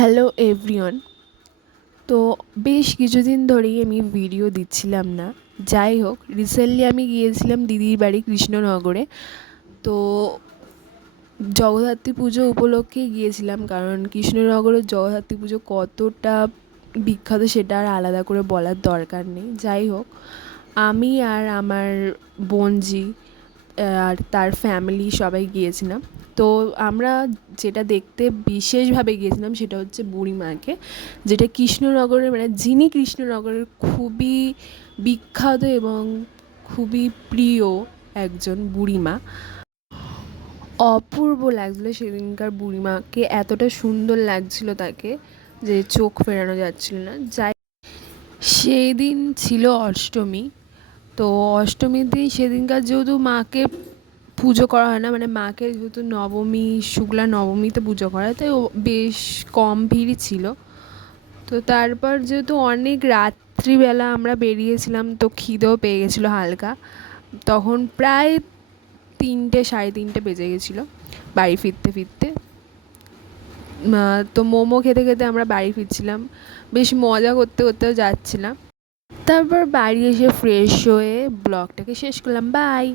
Hello everyone. তো বেশ কিছুদিন ধরেই আমি ভিডিও দিচ্ছিলাম না। যাই হোক, রিসেন্টলি আমি গিয়েছিলাম দিদির বাড়ি কৃষ্ণনগরে। তো জগদ্ধাত্রী পুজো উপলক্ষে গিয়েছিলাম, কারণ কৃষ্ণনগরের জগদ্ধাত্রী পুজো কতটা বিখ্যাত সেটা আর আলাদা করে বলার দরকার নেই। যাই হোক, আমি আর আমার বোনজি আর তার ফ্যামিলি সবাই গিয়েছিলাম। তো আমরা যেটা দেখতে বিশেষভাবে গিয়েছিলাম সেটা হচ্ছে বুড়িমাকে, যেটা কৃষ্ণনগরের মানে যিনি কৃষ্ণনগরের খুবই বিখ্যাত এবং খুবই প্রিয় একজন বুড়িমা। অপূর্ব লাগছিলো সেদিনকার বুড়িমাকে, এতটা সুন্দর লাগছিল তাকে যে চোখ ফেরানো যাচ্ছিল না। যাই, সেই দিন ছিল অষ্টমী। তো অষ্টমীর দিন সেদিনকার যেহেতু মাকে পুজো করা হয় না, মানে মাকে যেহেতু নবমী শুক্লা নবমীতে পুজো করা হয়, তাই বেশ কম ভিড়ই ছিল। তো তারপর যেহেতু অনেক রাত্রিবেলা আমরা বেরিয়েছিলাম, তো খিদেও পেয়ে গেছিলো হালকা। তখন প্রায় 3-3:30 বেজে গেছিলো বাড়ি ফিরতে ফিরতে। তো মোমো খেতে খেতে আমরা বাড়ি ফিরছিলাম, বেশ মজা করতে করতেও যাচ্ছিলাম। তারপর বাড়ি এসে ফ্রেশ হয়ে ব্লগটাকে শেষ করলাম। বাই।